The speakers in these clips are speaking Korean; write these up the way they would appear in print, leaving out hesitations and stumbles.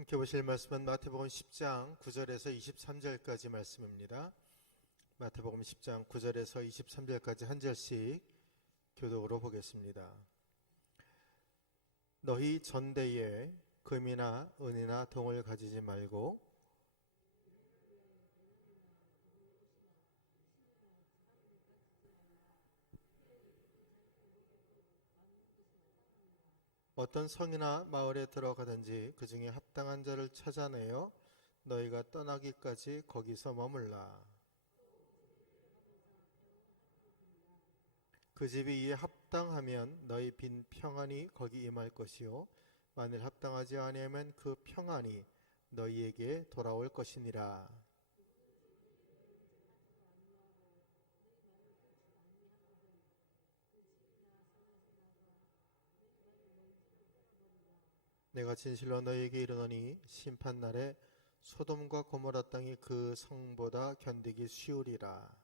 함께 보실 말씀은 마태복음 10장 9절에서 23절까지 말씀입니다. 마태복음 10장 9절에서 23절까지 한 절씩 교독으로 보겠습니다. 너희 전대에 금이나 은이나 동을 가지지 말고 어떤 성이나 마을에 들어가든지 그 중에 합당한 자를 찾아내어 너희가 떠나기까지 거기서 머물라. 그 집이 이에 합당하면 너희 빈 평안이 거기 임할 것이요 만일 합당하지 아니하면 그 평안이 너희에게 돌아올 것이니라. 내가 진실로 너희에게 이르노니 심판날에 소돔과 고모라 땅이 그 성보다 견디기 쉬우리라.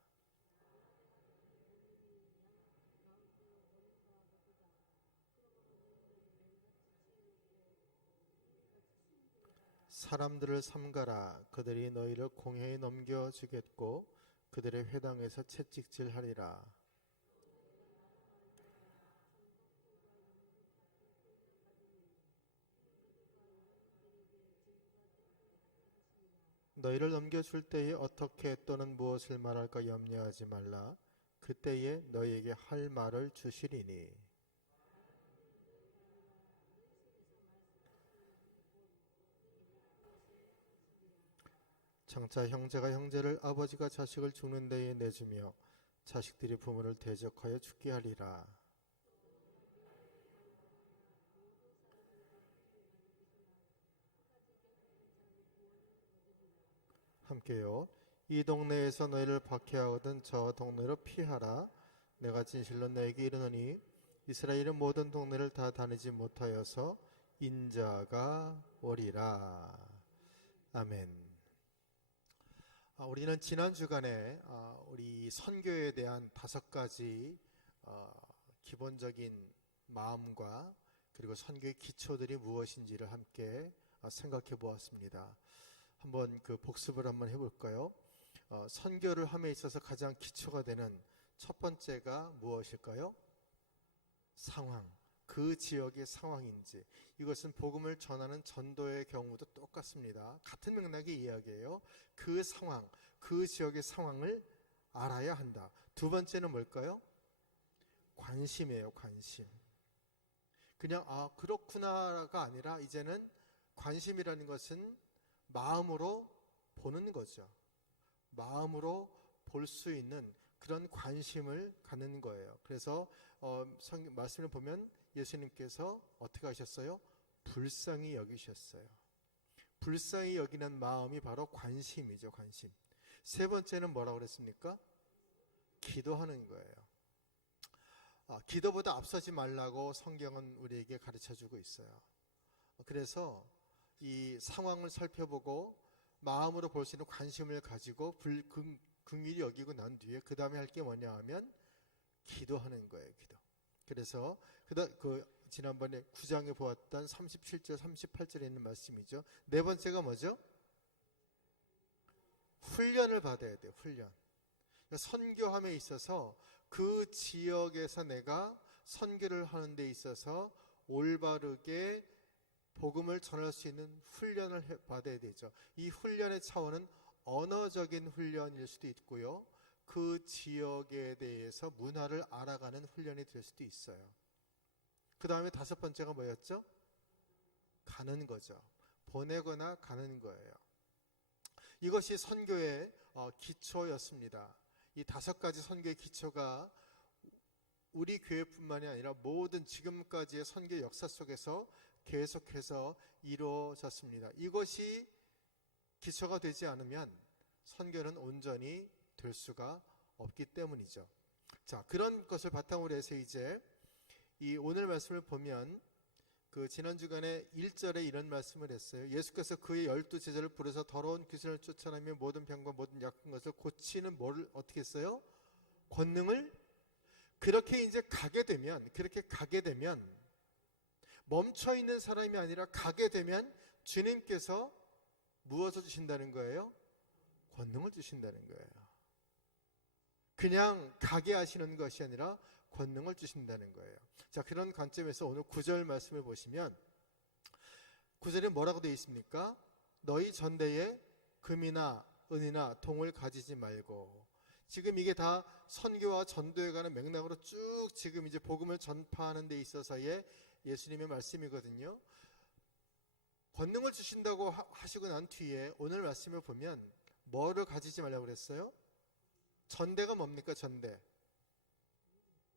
사람들을 삼가라. 그들이 너희를 공회에 넘겨주겠고 그들의 회당에서 채찍질하리라. 너희를 넘겨줄 때에 어떻게 또는 무엇을 말할까 염려하지 말라. 그때에 너희에게 할 말을 주시리니. 장차 형제가 형제를 아버지가 자식을 죽는 데에 내주며 자식들이 부모를 대적하여 죽게 하리라. 함께요. 이 동네에서 너희를 박해하거든 저 동네로 피하라. 내가 진실로 너에게 이르노니 이스라엘의 모든 동네를 다 다니지 못하여서 인자가 오리라. 아멘. 우리는 지난 주간에 우리 선교에 대한 5가지 기본적인 마음과 그리고 선교의 기초들이 무엇인지를 함께 생각해 보았습니다. 한번 그 복습을 한번 해볼까요? 선교를 함에 있어서 가장 기초가 되는 첫 번째가 무엇일까요? 상황. 그 지역의 상황인지. 이것은 복음을 전하는 전도의 경우도 똑같습니다. 같은 맥락의 이야기예요. 그 상황, 그 지역의 상황을 알아야 한다. 두 번째는 뭘까요? 관심이에요. 관심. 그냥 그렇구나가 아니라 이제는 관심이라는 것은 마음으로 보는 거죠. 마음으로 볼 수 있는 그런 관심을 갖는 거예요. 그래서 말씀을 보면 예수님께서 어떻게 하셨어요? 불쌍히 여기셨어요. 불쌍히 여기는 마음이 바로 관심이죠. 관심. 세 번째는 뭐라고 그랬습니까? 기도하는 거예요. 기도보다 앞서지 말라고 성경은 우리에게 가르쳐주고 있어요. 그래서 이 상황을 살펴보고 마음으로 볼 수 있는 관심을 가지고 긍휼히 여기고 난 뒤에 그 다음에 할 게 뭐냐 하면 기도하는 거예요. 기도. 그래서 지난번에 9장에 보았던 37절 38절에 있는 말씀이죠. 네 번째가 뭐죠? 훈련을 받아야 돼요. 훈련. 그러니까 선교함에 있어서 그 지역에서 내가 선교를 하는 데 있어서 올바르게 복음을 전할 수 있는 훈련을 받아야 되죠. 이 훈련의 차원은 언어적인 훈련일 수도 있고요. 그 지역에 대해서 문화를 알아가는 훈련이 될 수도 있어요. 그 다음에 5번째가 뭐였죠? 가는 거죠. 보내거나 가는 거예요. 이것이 선교의 기초였습니다. 이 5가지 선교의 기초가 우리 교회뿐만이 아니라 모든 지금까지의 선교 역사 속에서 계속해서 이루어졌습니다. 이것이 기초가 되지 않으면 선교는 온전히 될 수가 없기 때문이죠. 자, 그런 것을 바탕으로 해서 이제 이 오늘 말씀을 보면 그 지난 주간에 1절에 이런 말씀을 했어요. 예수께서 그의 12제자를 부르사 더러운 귀신을 쫓아내며 모든 병과 모든 약한 것을 고치는 뭐를 어떻게 했어요? 권능을 그렇게 가게 되면 멈춰 있는 사람이 아니라 가게 되면 주님께서 무엇을 주신다는 거예요? 권능을 주신다는 거예요. 그냥 가게 하시는 것이 아니라 권능을 주신다는 거예요. 자, 그런 관점에서 오늘 9절 말씀을 보시면 9절에 뭐라고 되어 있습니까? 너희 전대에 금이나 은이나 동을 가지지 말고. 지금 이게 다 선교와 전도에 관한 맥락으로 쭉 지금 이제 복음을 전파하는 데 있어서의 예수님의 말씀이거든요. 권능을 주신다고 하시고 난 뒤에 오늘 말씀을 보면 뭐를 가지지 말라고 그랬어요? 전대가 뭡니까? 전대.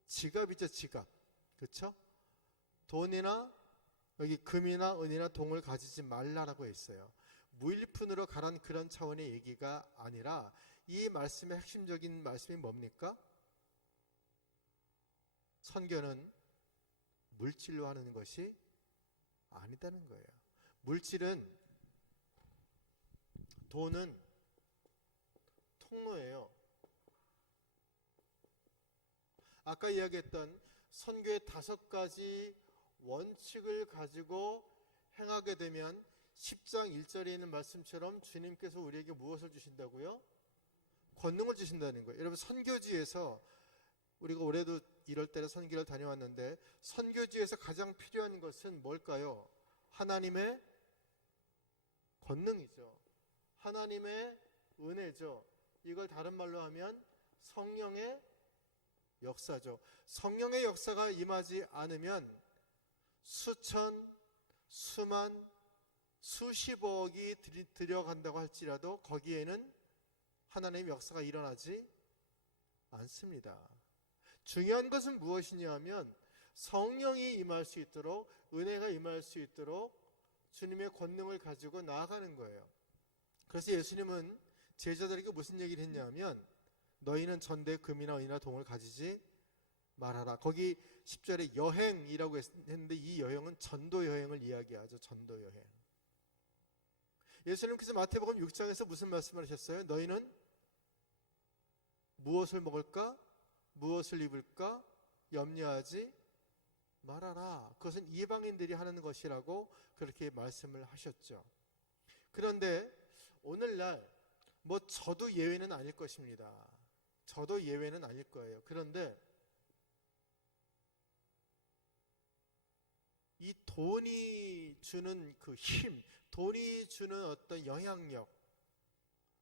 지갑이죠, 지갑. 그렇죠? 돈이나 여기 금이나 은이나 동을 가지지 말라라고 했어요. 무일푼으로 가란 그런 차원의 얘기가 아니라 이 말씀의 핵심적인 말씀이 뭡니까? 선교는 물질로 하는 것이 아니다는 거예요. 물질은, 돈은 통로예요. 아까 이야기했던 선교의 5가지 원칙을 가지고 행하게 되면 10장 1절에 있는 말씀처럼 주님께서 우리에게 무엇을 주신다고요? 권능을 주신다는 거예요. 여러분, 선교지에서 우리가 올해도 1월달에 선교를 다녀왔는데 선교지에서 가장 필요한 것은 뭘까요? 하나님의 권능이죠. 하나님의 은혜죠. 이걸 다른 말로 하면 성령의 역사죠. 성령의 역사가 임하지 않으면 수천, 수만, 수십억이 들여간다고 할지라도 거기에는 하나님의 역사가 일어나지 않습니다. 중요한 것은 무엇이냐 하면 성령이 임할 수 있도록, 은혜가 임할 수 있도록 주님의 권능을 가지고 나아가는 거예요. 그래서 예수님은 제자들에게 무슨 얘기를 했냐 하면 너희는 전대 금이나 은이나 동을 가지지 말아라. 거기 10절에 여행이라고 했는데 이 여행은 전도 여행을 이야기하죠. 전도 여행. 예수님께서 마태복음 6장에서 무슨 말씀을 하셨어요? 너희는 무엇을 먹을까? 무엇을 입을까? 염려하지 말아라. 그것은 이방인들이 하는 것이라고 그렇게 말씀을 하셨죠. 그런데 오늘날 저도 예외는 아닐 것입니다. 저도 예외는 아닐 거예요. 그런데 이 돈이 주는 그 힘, 돈이 주는 어떤 영향력,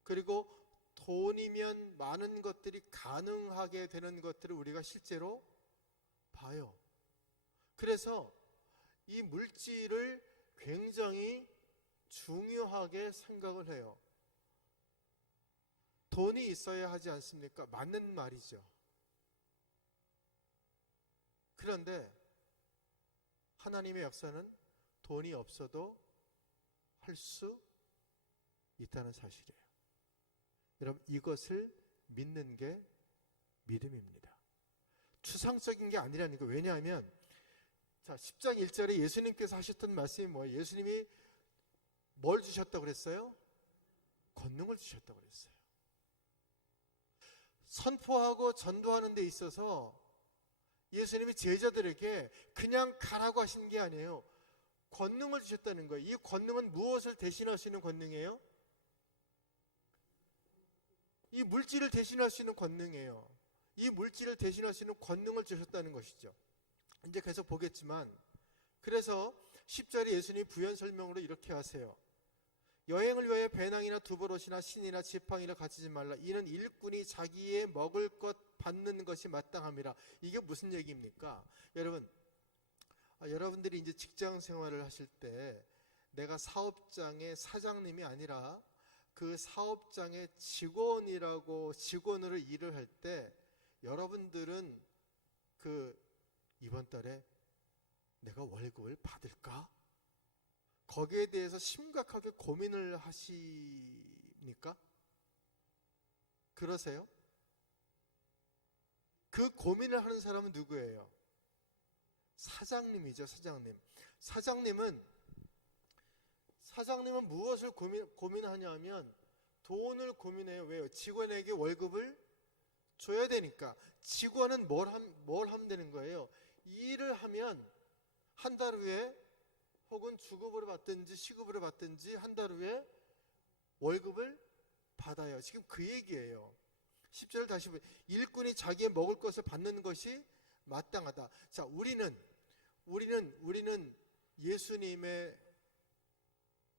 그리고 돈이면 많은 것들이 가능하게 되는 것들을 우리가 실제로 봐요. 그래서 이 물질을 굉장히 중요하게 생각을 해요. 돈이 있어야 하지 않습니까? 맞는 말이죠. 그런데 하나님의 역사는 돈이 없어도 할 수 있다는 사실이에요. 여러분, 이것을 믿는 게 믿음입니다. 추상적인 게 아니라는 거예요. 왜냐하면 10장 1절에 예수님께서 하셨던 말씀이 뭐예요? 예수님이 뭘 주셨다고 그랬어요? 권능을 주셨다고 그랬어요. 선포하고 전도하는 데 있어서 예수님이 제자들에게 그냥 가라고 하신 게 아니에요. 권능을 주셨다는 거예요. 이 권능은 무엇을 대신할 수 있는 권능이에요? 이 물질을 대신할 수 있는 권능이에요. 이 물질을 대신할 수 있는 권능을 주셨다는 것이죠. 이제 계속 보겠지만, 그래서 10절에 예수님이 부연 설명으로 이렇게 하세요. 여행을 위하여 배낭이나 두보롯이나 신이나 지팡이를 가지지 말라. 이는 일꾼이 자기의 먹을 것 받는 것이 마땅함이라. 이게 무슨 얘기입니까? 여러분들이 이제 직장 생활을 하실 때 내가 사업장의 사장님이 아니라 그 사업장의 직원으로 일을 할 때 여러분들은 이번 달에 내가 월급을 받을까? 거기에 대해서 심각하게 고민을 하십니까? 그러세요? 그 고민을 하는 사람은 누구예요? 사장님이죠, 사장님. 사장님은 무엇을 고민하냐 하면 돈을 고민해요. 왜요? 직원에게 월급을 줘야 되니까. 직원은 뭘 하면 되는 거예요? 일을 하면 한 달 후에 혹은 주급으로 받든지 시급으로 받든지 한 달 후에 월급을 받아요. 지금 그 얘기예요. 10절을 다시 보면 일꾼이 자기의 먹을 것을 받는 것이 마땅하다. 자, 우리는 예수님의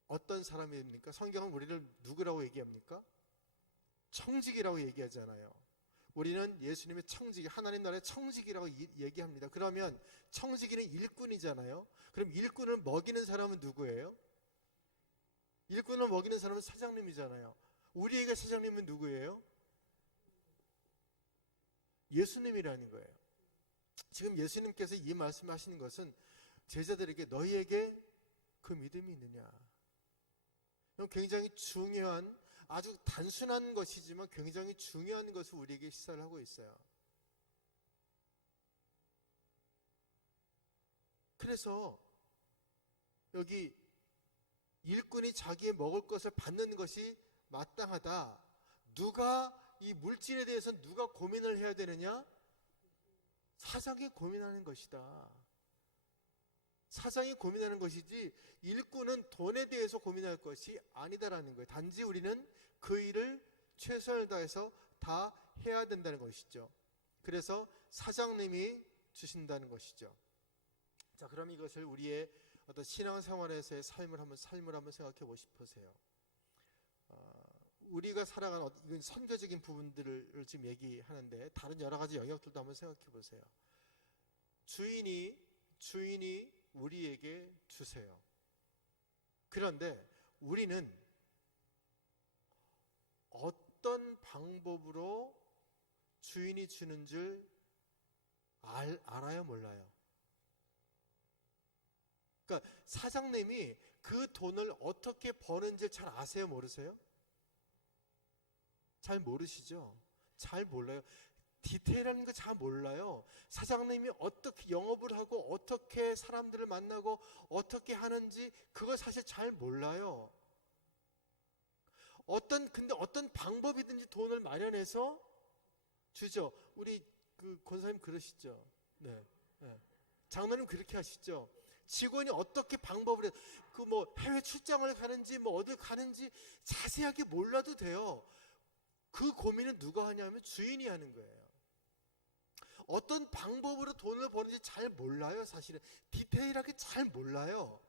어떤 사람입니까? 성경은 우리를 누구라고 얘기합니까? 청직이라고 얘기하잖아요. 우리는 예수님의 청직, 하나님 나라의 청직이라고 얘기합니다. 그러면 청직이는 일꾼이잖아요. 그럼 일꾼을 먹이는 사람은 누구예요? 일꾼을 먹이는 사람은 사장님이잖아요. 우리에게 사장님은 누구예요? 예수님이라는 거예요. 지금 예수님께서 이 말씀하시는 것은 제자들에게 너희에게 그 믿음이 있느냐. 굉장히 중요한, 아주 단순한 것이지만 굉장히 중요한 것을 우리에게 시사를 하고 있어요. 그래서 여기 일꾼이 자기의 먹을 것을 받는 것이 마땅하다. 누가 이 물질에 대해서 누가 고민을 해야 되느냐? 사장이 고민하는 것이다. 사장이 고민하는 것이지 일꾼은 돈에 대해서 고민할 것이 아니다라는 거예요. 단지 우리는 그 일을 최선을 다해서 다 해야 된다는 것이죠. 그래서 사장님이 주신다는 것이죠. 자, 그럼 이것을 우리의 어떤 신앙생활에서의 삶을 한번 생각해 보세요. 우리가 살아가는 이건 선교적인 부분들을 지금 얘기하는데 다른 여러 가지 영역들도 한번 생각해 보세요. 주인이 우리에게 주세요. 그런데 우리는 어떤 방법으로 주인이 주는 줄 알아요, 몰라요? 그러니까 사장님이 그 돈을 어떻게 버는지 잘 아세요, 모르세요? 잘 모르시죠? 잘 몰라요. 디테일한 거 잘 몰라요. 사장님이 어떻게 영업을 하고 어떻게 사람들을 만나고 어떻게 하는지 그거 사실 잘 몰라요. 근데 어떤 방법이든지 돈을 마련해서 주죠. 우리 그 권사님 그러시죠? 네. 장로님 그렇게 하시죠? 직원이 어떻게 방법을 해, 해외 출장을 가는지 어딜 가는지 자세하게 몰라도 돼요. 그 고민은 누가 하냐면 주인이 하는 거예요. 어떤 방법으로 돈을 버는지 잘 몰라요. 사실은 디테일하게 잘 몰라요.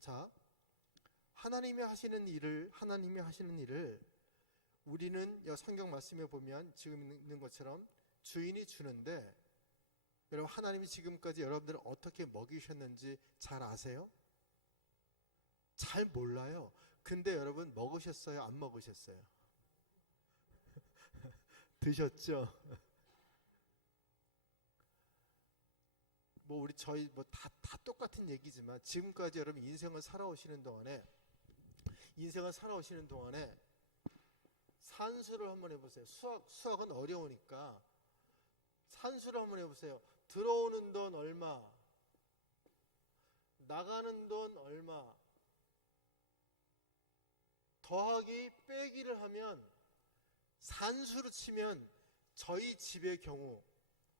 자, 하나님이 하시는 일을 우리는 성경 말씀에 보면 지금 있는 것처럼 주인이 주는데, 여러분 하나님이 지금까지 여러분들을 어떻게 먹이셨는지 잘 아세요? 잘 몰라요. 근데 여러분 먹으셨어요? 안 먹으셨어요? 드셨죠? 저희 다 똑같은 얘기지만 지금까지 여러분 인생을 살아오시는 동안에 산수를 한번 해보세요. 수학은 어려우니까 산수를 한번 해보세요. 들어오는 돈 얼마, 나가는 돈 얼마, 더하기 빼기를 하면 산수로 치면 저희 집의 경우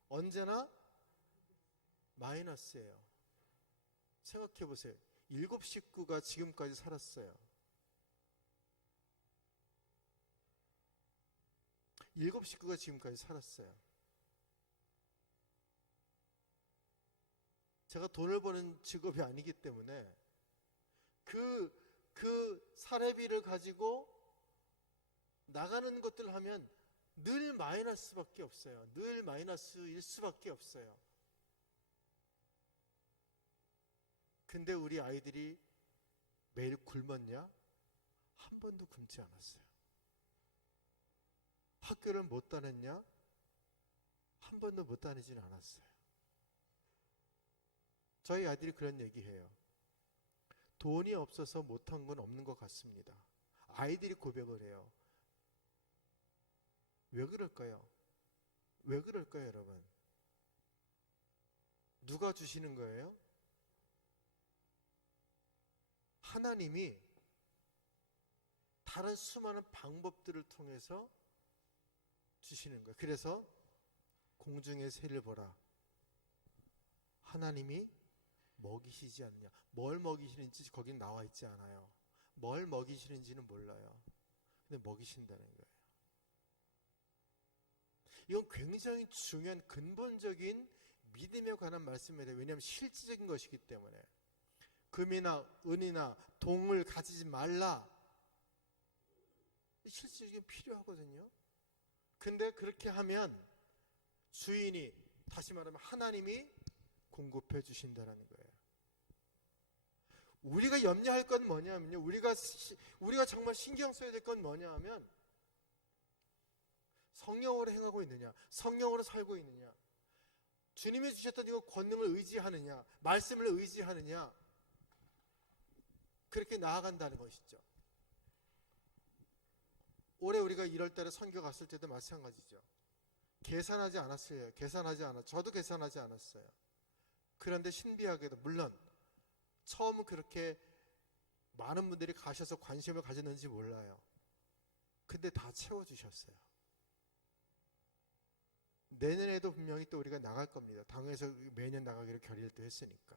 언제나 마이너스예요. 생각해 보세요. 7 식구가 지금까지 살았어요. 7 식구가 지금까지 살았어요. 제가 돈을 버는 직업이 아니기 때문에 그 사례비를 가지고 나가는 것들 하면 늘 마이너스밖에 없어요. 늘 마이너스일 수밖에 없어요. 근데 우리 아이들이 매일 굶었냐? 한 번도 굶지 않았어요. 학교를 못 다녔냐? 한 번도 못 다니진 않았어요. 저희 아이들이 그런 얘기해요. 돈이 없어서 못한 건 없는 것 같습니다. 아이들이 고백을 해요. 왜 그럴까요? 왜 그럴까요, 여러분? 누가 주시는 거예요? 하나님이 다른 수많은 방법들을 통해서 주시는 거예요. 그래서 공중의 새를 보라. 하나님이 먹이시지 않느냐. 뭘 먹이시는지 거긴 나와 있지 않아요. 뭘 먹이시는지는 몰라요. 근데 먹이신다는 거예요. 이건 굉장히 중요한 근본적인 믿음에 관한 말씀이에요. 왜냐하면 실질적인 것이기 때문에. 금이나 은이나 동을 가지지 말라. 실질적인 필요하거든요. 근데 그렇게 하면 주인이, 다시 말하면 하나님이 공급해 주신다는 거예요. 우리가 염려할 건 뭐냐면요. 우리가 정말 신경 써야 될 건 뭐냐 하면 성령으로 행하고 있느냐, 성령으로 살고 있느냐, 주님이 주셨던 이 권능을 의지하느냐, 말씀을 의지하느냐, 그렇게 나아간다는 것이죠. 올해 우리가 1월 달에 선교 갔을 때도 마찬가지죠. 계산하지 않았어요. 저도 계산하지 않았어요. 그런데 신비하게도, 물론 처음 그렇게 많은 분들이 가셔서 관심을 가졌는지 몰라요. 근데 다 채워주셨어요. 내년에도 분명히 또 우리가 나갈 겁니다. 당에서 매년 나가기로 결의를 했으니까.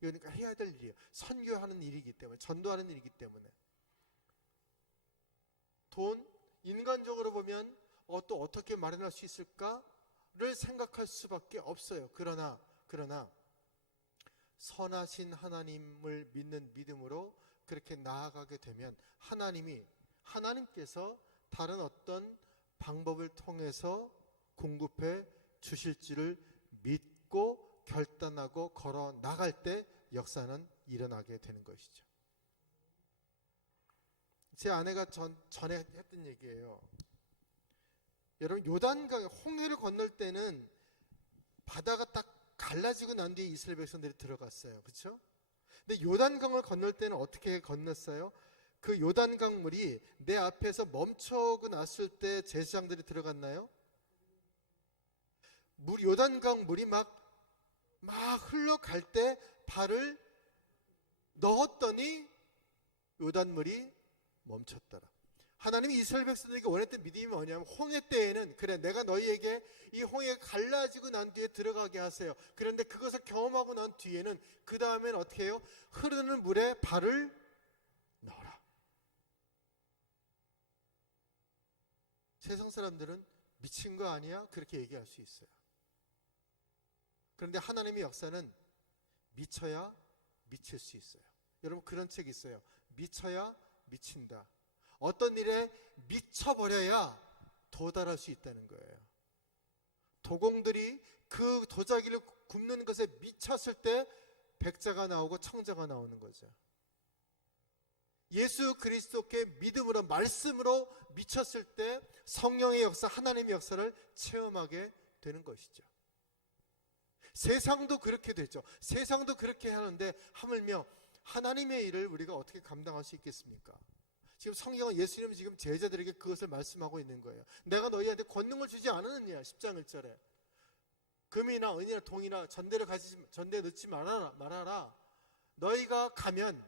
그러니까 해야 될 일이에요. 선교하는 일이기 때문에, 전도하는 일이기 때문에. 돈, 인간적으로 보면 또 어떻게 마련할 수 있을까를 생각할 수밖에 없어요. 그러나 선하신 하나님을 믿는 믿음으로 그렇게 나아가게 되면 하나님께서 다른 어떤 방법을 통해서 공급해 주실지를 믿고 결단하고 걸어 나갈 때 역사는 일어나게 되는 것이죠. 제 아내가 전에 했던 얘기예요. 여러분, 요단강 홍해를 건널 때는 바다가 딱 갈라지고 난 뒤에 이스라엘 백성들이 들어갔어요. 그렇죠? 근데 요단강을 건널 때는 어떻게 건넜어요? 그 요단강 물이 내 앞에서 멈춰고 났을 때 제사장들이 들어갔나요? 요단강 물이 막 흘러갈 때 발을 넣었더니 요단물이 멈췄더라. 하나님이 이스라엘 백성들에게 원했던 믿음이 뭐냐면, 홍해 때에는 그래, 내가 너희에게 이 홍해가 갈라지고 난 뒤에 들어가게 하세요. 그런데 그것을 경험하고 난 뒤에는 그 다음엔 어떻게 해요? 흐르는 물에 발을 넣어라. 세상 사람들은 미친 거 아니야? 그렇게 얘기할 수 있어요. 그런데 하나님의 역사는 미쳐야 미칠 수 있어요. 여러분, 그런 책이 있어요. 미쳐야 미친다. 어떤 일에 미쳐버려야 도달할 수 있다는 거예요. 도공들이 그 도자기를 굽는 것에 미쳤을 때 백자가 나오고 청자가 나오는 거죠. 예수 그리스도께 믿음으로, 말씀으로 미쳤을 때 성령의 역사, 하나님의 역사를 체험하게 되는 것이죠. 세상도 그렇게 되죠. 세상도 그렇게 하는데 하물며 하나님의 일을 우리가 어떻게 감당할 수 있겠습니까? 지금 성경은 예수님은 지금 제자들에게 그것을 말씀하고 있는 거예요. 내가 너희한테 권능을 주지 않았느냐? 10장 1절에. 금이나 은이나 동이나 전대에 넣지 말아라. 너희가 가면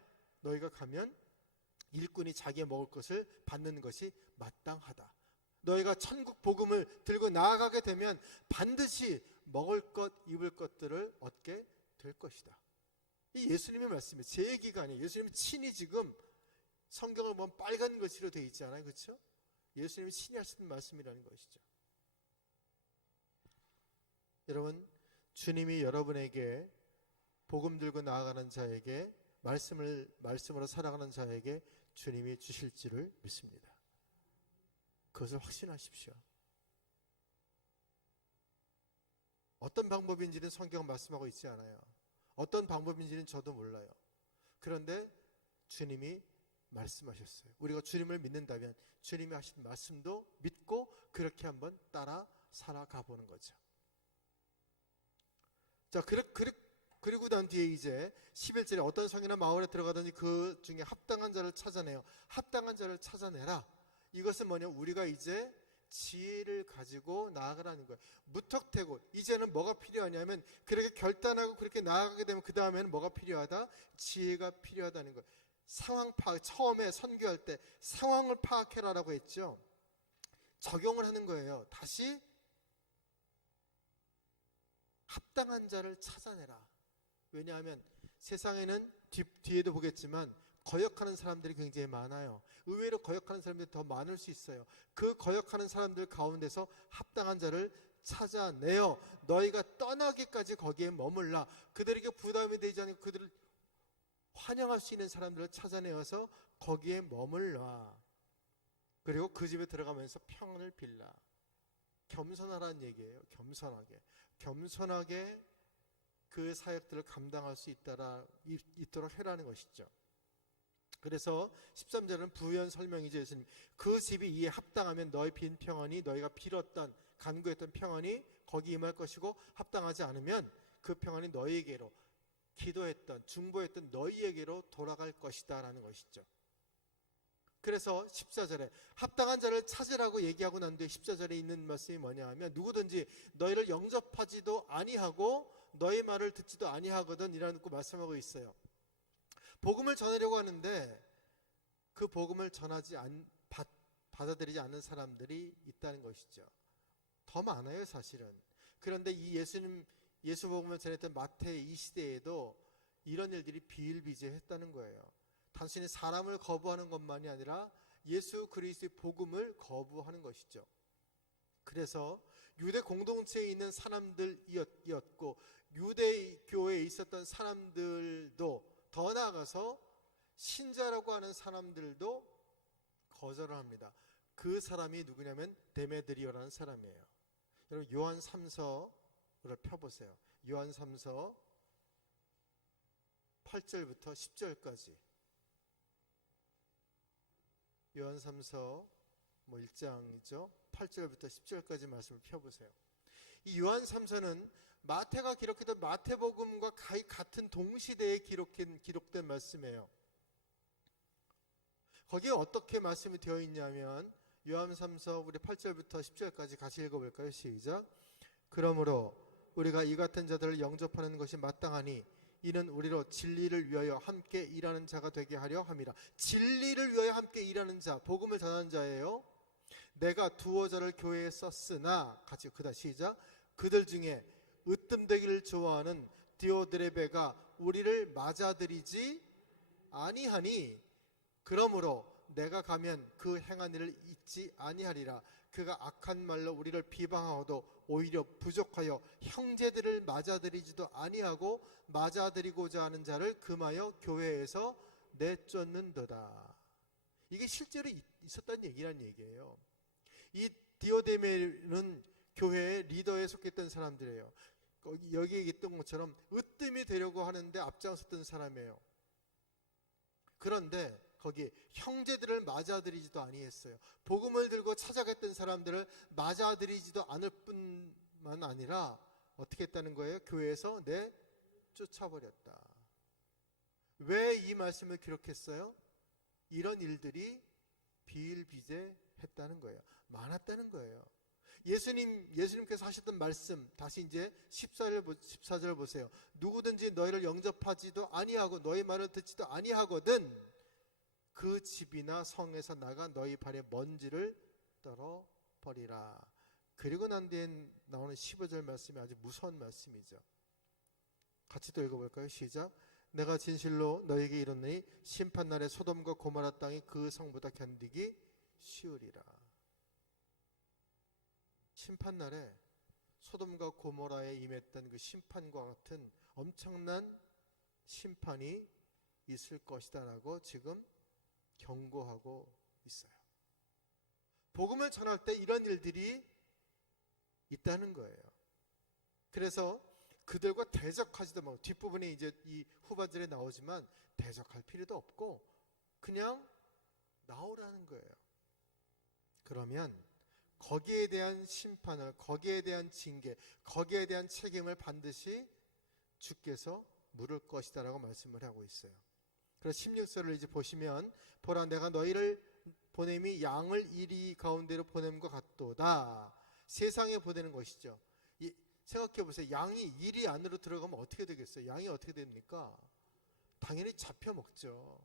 일꾼이 자기의 먹을 것을 받는 것이 마땅하다. 너희가 천국 복음을 들고 나아가게 되면 반드시 먹을 것, 입을 것들을 얻게 될 것이다. 이 예수님의 말씀이에요. 제 얘기가 아니에요. 예수님이 친히 지금 성경을 보면 빨간 글씨로 되어 있잖아요. 그렇죠? 예수님이 친히 하시는 말씀이라는 것이죠. 여러분, 주님이 여러분에게 복음 들고 나아가는 자에게, 말씀으로 살아가는 자에게 주님이 주실지를 믿습니다. 그것을 확신하십시오. 어떤 방법인지는 성경은 말씀하고 있지 않아요. 어떤 방법인지는 저도 몰라요. 그런데 주님이 말씀하셨어요. 우리가 주님을 믿는다면 주님이 하신 말씀도 믿고 그렇게 한번 따라 살아가 보는 거죠. 자, 그리고 난 뒤에 이제 11절에 어떤 성이나 마을에 들어가든지 그 중에 합당한 자를 찾아내요. 합당한 자를 찾아내라. 이것은 뭐냐? 우리가 이제 지혜를 가지고 나아가라는 거예요. 무턱대고 이제는 뭐가 필요하냐면, 그렇게 결단하고 그렇게 나아가게 되면 그 다음에는 뭐가 필요하다? 지혜가 필요하다는 거예요. 상황 파악, 처음에 선교할 때 상황을 파악해라라고 했죠. 적용을 하는 거예요. 다시 합당한 자를 찾아내라. 왜냐하면 세상에는 뒤에도 보겠지만 거역하는 사람들이 굉장히 많아요. 의외로 거역하는 사람들이 더 많을 수 있어요. 그 거역하는 사람들 가운데서 합당한 자를 찾아내어 너희가 떠나기까지 거기에 머물라. 그들에게 부담이 되지 않고 그들을 환영할 수 있는 사람들을 찾아내어서 거기에 머물라. 그리고 그 집에 들어가면서 평안을 빌라. 겸손하라는 얘기예요. 겸손하게 그 사역들을 감당할 수 있도록 해라는 것이죠. 그래서 13절은 부연 설명이죠. 예수님, 그 집이 이에 합당하면 너희 빈 평안이, 너희가 빌었던 간구했던 평안이 거기 임할 것이고, 합당하지 않으면 그 평안이 너희에게로, 기도했던 중보했던 너희에게로 돌아갈 것이다 라는 것이죠. 그래서 14절에 합당한 자를 찾으라고 얘기하고 난 뒤에 14절에 있는 말씀이 뭐냐 하면, 누구든지 너희를 영접하지도 아니하고 너희 말을 듣지도 아니하거든 이라고 말씀하고 있어요. 복음을 전하려고 하는데 그 복음을 받아들이지 않는 사람들이 있다는 것이죠. 더 많아요, 사실은. 그런데 이 예수 복음을 전했던 마태 이 시대에도 이런 일들이 비일비재했다는 거예요. 단순히 사람을 거부하는 것만이 아니라 예수 그리스도의 복음을 거부하는 것이죠. 그래서 유대 공동체에 있는 사람들이었고, 유대 교회에 있었던 사람들도, 더 나아가서 신자라고 하는 사람들도 거절을 합니다. 그 사람이 누구냐면 데메드리오라는 사람이에요. 여러분, 요한 3서를 펴보세요. 요한 3서 8절부터 10절까지. 요한 3서 1장이죠. 8절부터 10절까지 말씀을 펴보세요. 이 요한 3서는 마태가 기록했던 마태복음과 거의 같은 동시대에 기록된 말씀이에요. 거기에 어떻게 말씀이 되어 있냐면, 요한 3서 우리 8절부터 10절까지 같이 읽어볼까요? 시작. 그러므로 우리가 이 같은 자들을 영접하는 것이 마땅하니 이는 우리로 진리를 위하여 함께 일하는 자가 되게 하려 함이라. 진리를 위하여 함께 일하는 자, 복음을 전하는 자예요. 내가 두어 자를 교회에 썼으나, 같이 그다시 시작. 그들 중에 으뜸되기를 좋아하는 디오드레베가 우리를 맞아들이지 아니하니, 그러므로 내가 가면 그 행한 일을 잊지 아니하리라. 그가 악한 말로 우리를 비방하고도 오히려 부족하여 형제들을 맞아들이지도 아니하고 맞아들이고자 하는 자를 금하여 교회에서 내쫓는도다. 이게 실제로 있었다는 얘기란 얘기예요. 이 디오데메는 교회의 리더에 속했던 사람들이에요. 여기에 있던 것처럼 으뜸이 되려고 하는데 앞장섰던 사람이에요. 그런데 거기 형제들을 맞아들이지도 아니했어요. 복음을 들고 찾아갔던 사람들을 맞아들이지도 않을 뿐만 아니라 어떻게 했다는 거예요? 교회에서 내쫓아버렸다. 왜 이 말씀을 기록했어요? 이런 일들이 비일비재했다는 거예요. 많았다는 거예요. 예수님께서 하셨던 말씀, 다시 이제 14절 보세요. 누구든지 너희를 영접하지도 아니하고 너희 말을 듣지도 아니하거든 그 집이나 성에서 나가 너희 발에 먼지를 떨어버리라. 그리고 난 뒤에 나오는 15절 말씀이 아주 무서운 말씀이죠. 같이 또 읽어볼까요? 시작. 내가 진실로 너희에게 이르노니 심판날에 소돔과 고모라 땅이 그 성보다 견디기 쉬우리라. 심판날에 소돔과 고모라에 임했던 그 심판과 같은 엄청난 심판이 있을 것이다 라고 지금 경고하고 있어요. 복음을 전할 때 이런 일들이 있다는 거예요. 그래서 그들과 대적하지도 말고, 뒷부분에 이제 이 후반절에 나오지만 대적할 필요도 없고 그냥 나오라는 거예요. 그러면 거기에 대한 심판을, 거기에 대한 징계, 거기에 대한 책임을 반드시 주께서 물을 것이다 라고 말씀을 하고 있어요. 그래서 16절을 이제 보시면, 보라 내가 너희를 보냄이 양을 이리 가운데로 보냄과 같도다. 세상에 보내는 것이죠. 생각해 보세요. 양이 이리 안으로 들어가면 어떻게 되겠어요? 양이 어떻게 됩니까? 당연히 잡혀 먹죠.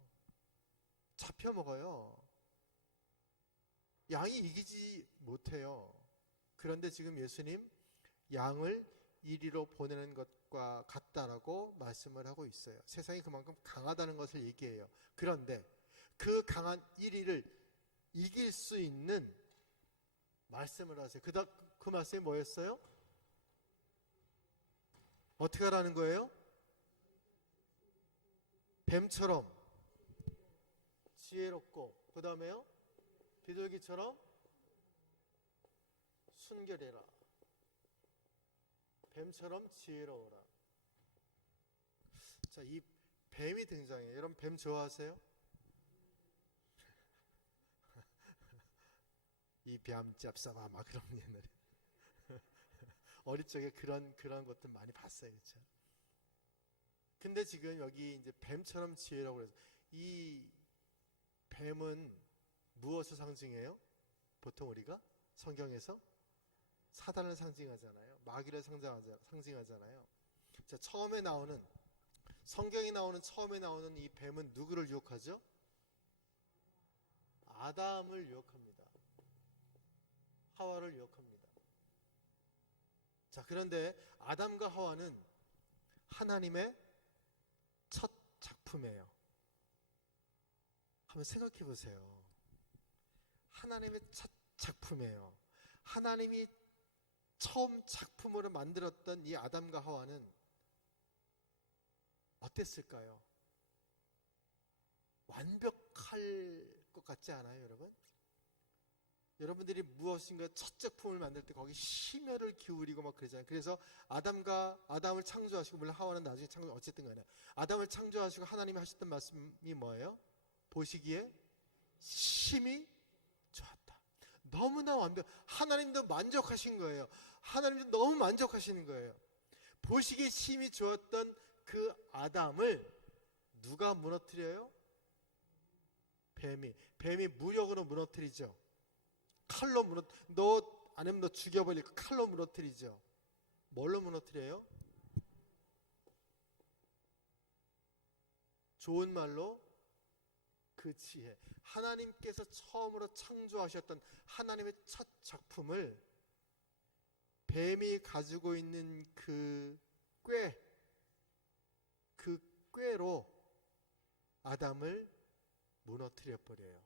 잡혀 먹어요. 양이 이기지 못해요. 그런데 지금 예수님 양을 이리로 보내는 것 것과 같다라고 말씀을 하고 있어요. 세상이 그만큼 강하다는 것을 얘기해요. 그런데 그 강한 1위를 이길 수 있는 말씀을 하세요. 그 말씀이 뭐였어요? 어떻게 하라는 거예요? 뱀처럼 지혜롭고, 그 다음에요? 비둘기처럼 순결해라. 뱀처럼 지혜로워라. 자, 이 뱀이 등장해요. 여러분 뱀 좋아하세요? 이 뱀 짭싸바 막 그런 옛날에 어릴 적에 그런 것들 많이 봤어요, 그렇죠? 근데 지금 여기 이제 뱀처럼 지혜라고 그래서 이 뱀은 무엇을 상징해요? 보통 우리가 성경에서 사단을 상징하잖아요. 마귀를 상징하잖아요. 자, 성경이 나오는 처음에 나오는 이 뱀은 누구를 유혹하죠? 아담을 유혹합니다. 하와를 유혹합니다. 자, 그런데 아담과 하와는 하나님의 첫 작품이에요. 한번 생각해 보세요. 하나님의 첫 작품이에요. 하나님이 처음 작품으로 만들었던 이 아담과 하와는 어땠을까요? 완벽할 것 같지 않아요, 여러분? 여러분들이 무엇인가 첫 작품을 만들 때 거기 심혈을 기울이고 막 그러잖아요. 그래서 아담을 창조하시고, 물론 하와는 나중에 어쨌든 간에 아담을 창조하시고 하나님이 하셨던 말씀이 뭐예요? 보시기에 심히 좋았다. 너무나 하나님도 만족하신 거예요. 하나님도 너무 만족하시는 거예요. 보시기에 심히 좋았던 그 아담을 누가 무너뜨려요? 뱀이 무력으로 무너뜨리죠. 칼로 너 아니면 너 죽여버릴 칼로 무너뜨리죠. 뭘로 무너뜨려요? 좋은 말로 그 지혜. 하나님께서 처음으로 창조하셨던 하나님의 첫 작품을 뱀이 가지고 있는 그 꾀로 아담을 무너뜨려 버려요.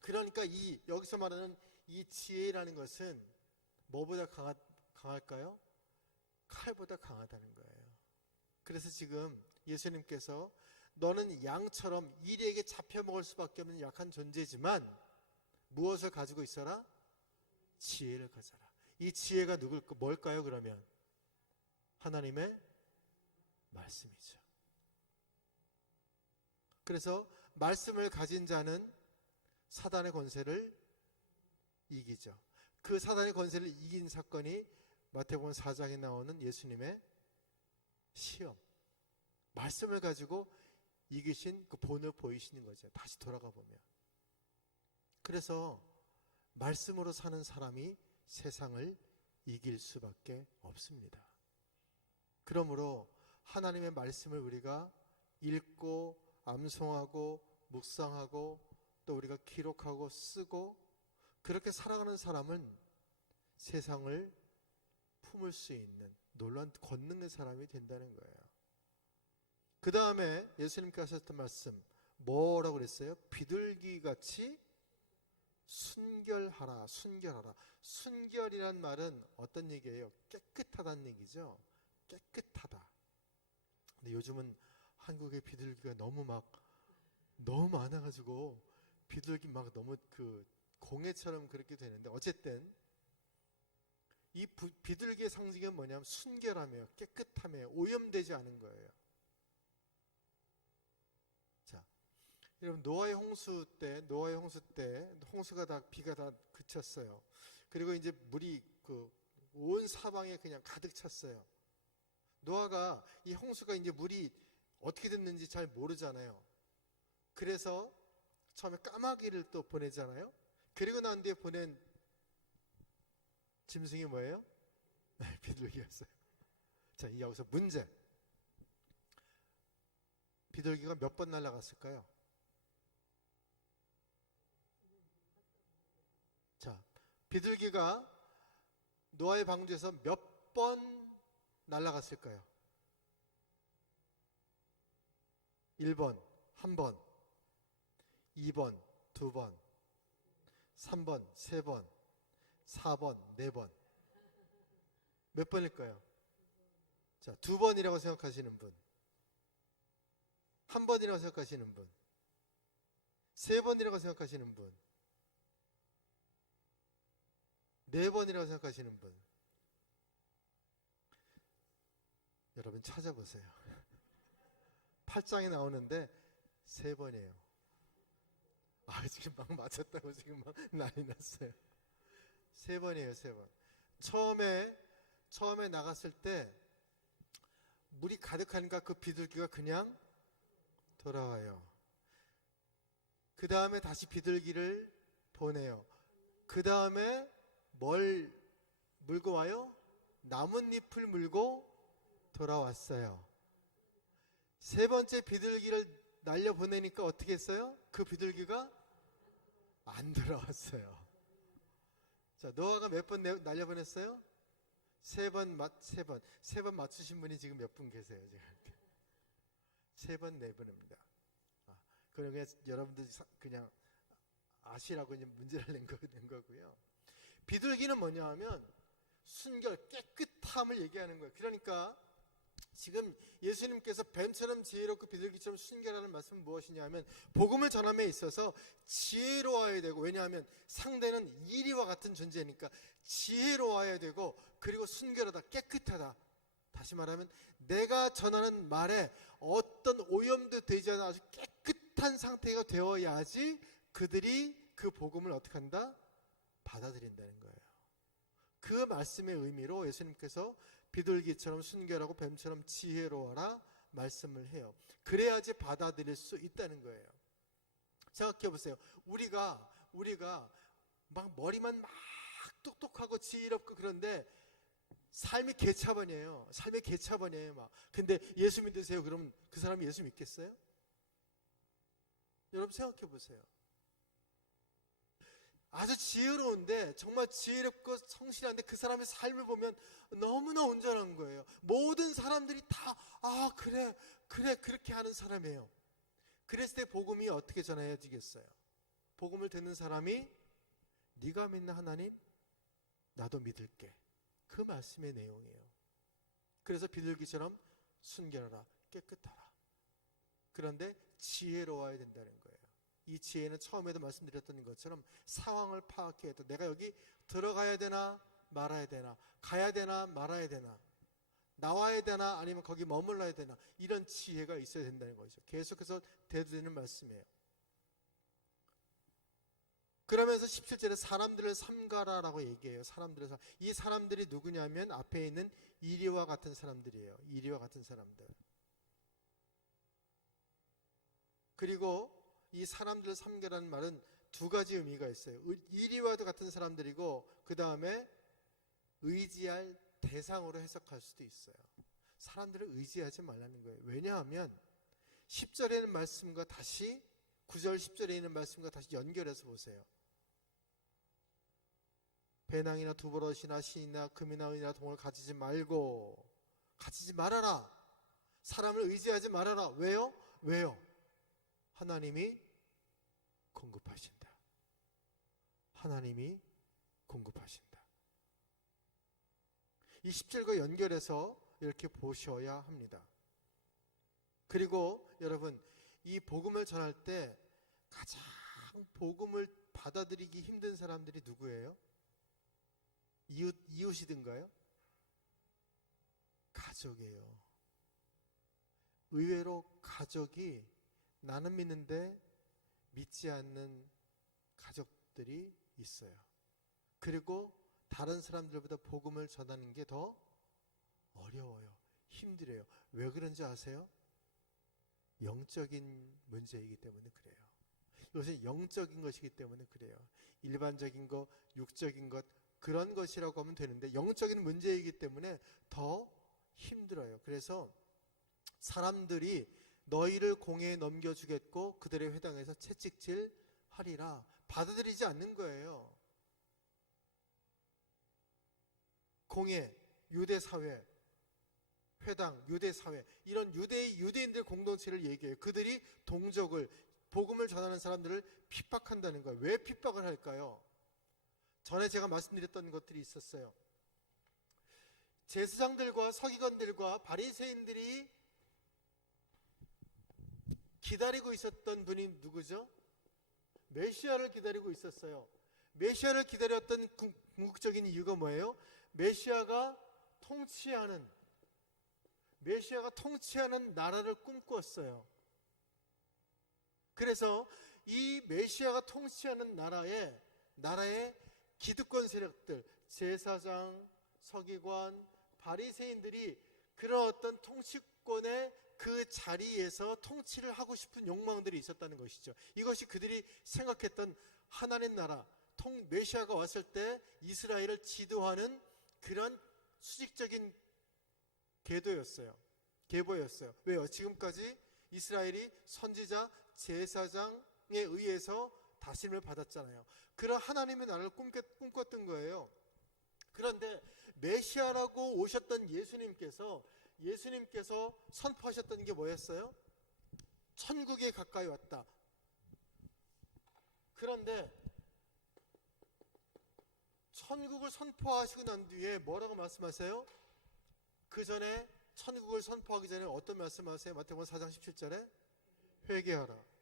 그러니까 여기서 말하는 이 지혜라는 것은 뭐보다 강할까요? 칼보다 강하다는 거예요. 그래서 지금 예수님께서 너는 양처럼 이리에게 잡혀 먹을 수밖에 없는 약한 존재지만 무엇을 가지고 있어라? 지혜를 가져라. 이 지혜가 뭘까요, 그러면? 하나님의 말씀이죠. 그래서 말씀을 가진 자는 사단의 권세를 이기죠. 그 사단의 권세를 이긴 사건이 마태복음 4장에 나오는 예수님의 시험. 말씀을 가지고 이기신 그 본을 보이시는 거죠. 다시 돌아가 보면. 그래서 말씀으로 사는 사람이 세상을 이길 수밖에 없습니다. 그러므로 하나님의 말씀을 우리가 읽고 암송하고 묵상하고 또 우리가 기록하고 쓰고 그렇게 살아가는 사람은 세상을 품을 수 있는 놀라운 권능의 사람이 된다는 거예요. 그 다음에 예수님께서 하셨던 말씀 뭐라고 그랬어요? 비둘기같이 순결하라. 순결이란 말은 어떤 얘기예요? 깨끗하다는 얘기죠. 깨끗하다. 근데 요즘은 한국의 비둘기가 너무 많아가지고 비둘기 막 너무 공해처럼 그렇게 되는데, 어쨌든 이 비둘기의 상징은 뭐냐면 순결함이에요. 깨끗함이에요. 오염되지 않은 거예요. 자, 여러분 노아의 홍수 때 비가 다 그쳤어요. 그리고 이제 물이 온 사방에 그냥 가득 찼어요. 노아가 이 홍수가 이제 물이 어떻게 됐는지 잘 모르잖아요. 그래서 처음에 까마귀를 또 보내잖아요. 그리고 난 뒤에 보낸 짐승이 뭐예요? 비둘기였어요. 자, 여기서 문제. 비둘기가 몇 번 날아갔을까요? 자, 비둘기가 노아의 방주에서 몇 번 날아갔을까요? 1번, 한 번, 2번, 두 번, 3번, 세 번, 4번, 네 번. 몇 번일까요? 자, 두 번이라고 생각하시는 분, 한 번이라고 생각하시는 분, 세 번이라고 생각하시는 분, 네 번이라고 생각하시는 분. 여러분 찾아보세요. 8장에 나오는데 세 번이에요. 아, 지금 막 맞췄다고 지금 막 난리 났어요. 세 번이에요, 세 번. 처음에 나갔을 때 물이 가득하니까 그 비둘기가 그냥 돌아와요. 그 다음에 다시 비둘기를 보내요. 그 다음에 뭘 물고 와요? 나뭇잎을 물고 돌아왔어요. 세 번째 비둘기를 날려보내니까 어떻게 했어요? 그 비둘기가 안 돌아왔어요. 자, 노아가 몇 번 날려보냈어요? 세 번 맞추신 분이 지금 몇 분 계세요? 지금 세 번 내보냅니다. 그러면 여러분들 그냥 아시라고 이제 문제를 낸 거고요. 비둘기는 뭐냐 하면 순결, 깨끗함을 얘기하는 거예요. 그러니까 지금 예수님께서 뱀처럼 지혜롭고 비둘기처럼 순결하는 말씀은 무엇이냐 하면 복음을 전함에 있어서 지혜로워야 되고, 왜냐하면 상대는 이리와 같은 존재니까 지혜로워야 되고, 그리고 순결하다, 깨끗하다. 다시 말하면 내가 전하는 말에 어떤 오염도 되지 않은 아주 깨끗한 상태가 되어야지 그들이 그 복음을 어떻게 한다? 받아들인다는 거예요. 그 말씀의 의미로 예수님께서 비둘기처럼 순결하고 뱀처럼 지혜로워라 말씀을 해요. 그래야지 받아들일 수 있다는 거예요. 생각해 보세요. 우리가 막 머리만 막 똑똑하고 지혜롭고 그런데 삶이 개차반이에요. 삶의 개차반이에요. 막. 근데 예수 믿으세요. 그러면 그 사람이 예수 믿겠어요? 여러분 생각해 보세요. 아주 지혜로운데, 정말 지혜롭고 성실한데 그 사람의 삶을 보면 너무나 온전한 거예요. 모든 사람들이 다 그래 그렇게 하는 사람이에요. 그랬을 때 복음이 어떻게 전해지겠어요? 복음을 듣는 사람이 네가 믿는 하나님 나도 믿을게. 그 말씀의 내용이에요. 그래서 비둘기처럼 순결하라, 깨끗하라. 그런데 지혜로워야 된다는 거예요. 이 지혜는 처음에도 말씀드렸던 것처럼 상황을 파악해야 돼. 내가 여기 들어가야 되나 말아야 되나, 가야 되나 말아야 되나, 나와야 되나 아니면 거기 머물러야 되나, 이런 지혜가 있어야 된다는 거죠. 계속해서 대두되는 말씀이에요. 그러면서 17절에 사람들을 삼가라라고 얘기해요. 이 사람들이 누구냐면 앞에 있는 이리와 같은 사람들이에요. 이리와 같은 사람들. 그리고 이 사람들을 삼가라는 말은 두 가지 의미가 있어요. 이리와도 같은 사람들이고, 그 다음에 의지할 대상으로 해석할 수도 있어요. 사람들을 의지하지 말라는 거예요. 왜냐하면 10절에 있는 말씀과 다시 9절 10절에 있는 말씀과 다시 연결해서 보세요. 배낭이나 두버릇이나 신이나 금이나 은이나 동을 가지지 말아라. 사람을 의지하지 말아라. 왜요? 하나님이 공급하신다. 하나님이 공급하신다. 이 10절과 연결해서 이렇게 보셔야 합니다. 그리고 여러분, 이 복음을 전할 때 가장 복음을 받아들이기 힘든 사람들이 누구예요? 이웃이든가요? 가족이에요. 의외로 가족이 나는 믿는데 믿지 않는 가족들이 있어요. 그리고 다른 사람들보다 복음을 전하는 게 더 어려워요. 힘들어요. 왜 그런지 아세요? 영적인 문제이기 때문에 그래요. 이것은 영적인 것이기 때문에 그래요. 일반적인 것, 육적인 것, 그런 것이라고 하면 되는데 영적인 문제이기 때문에 더 힘들어요. 그래서 사람들이 너희를 공회에 넘겨주겠고 그들의 회당에서 채찍질 하리라 받아들이지 않는 거예요. 공회, 유대 사회, 회당, 유대 사회, 이런 유대인들 공동체를 얘기해요. 그들이 동족을, 복음을 전하는 사람들을 핍박한다는 거예요. 왜 핍박을 할까요? 전에 제가 말씀드렸던 것들이 있었어요. 제사장들과 서기관들과 바리새인들이 기다리고 있었던 분이 누구죠? 메시아를 기다리고 있었어요. 메시아를 기다렸던 궁극적인 이유가 뭐예요? 메시아가 통치하는 나라를 꿈꾸었어요. 그래서 이 메시아가 통치하는 나라의 기득권 세력들, 제사장, 서기관, 바리새인들이 그런 어떤 통치권의 그 자리에서 통치를 하고 싶은 욕망들이 있었다는 것이죠. 이것이 그들이 생각했던 하나님 나라, 메시아가 왔을 때 이스라엘을 지도하는 그런 수직적인 계보였어요. 왜요? 지금까지 이스라엘이 선지자, 제사장에 의해서 다스림을 받았잖아요. 그런 하나님의 나라를 꿈꿨던 거예요. 그런데 메시아라고 오셨던 예수님께서 선포하셨던 게 뭐였어요? 천국에 가까이 왔다. 그런데 천국을 선포하시고 난 뒤에 뭐라고 말씀하세요? 그 전에 천국을 선포하기 전에 어떤 말씀하세요? 마태복음 4장 17절에 회개하라.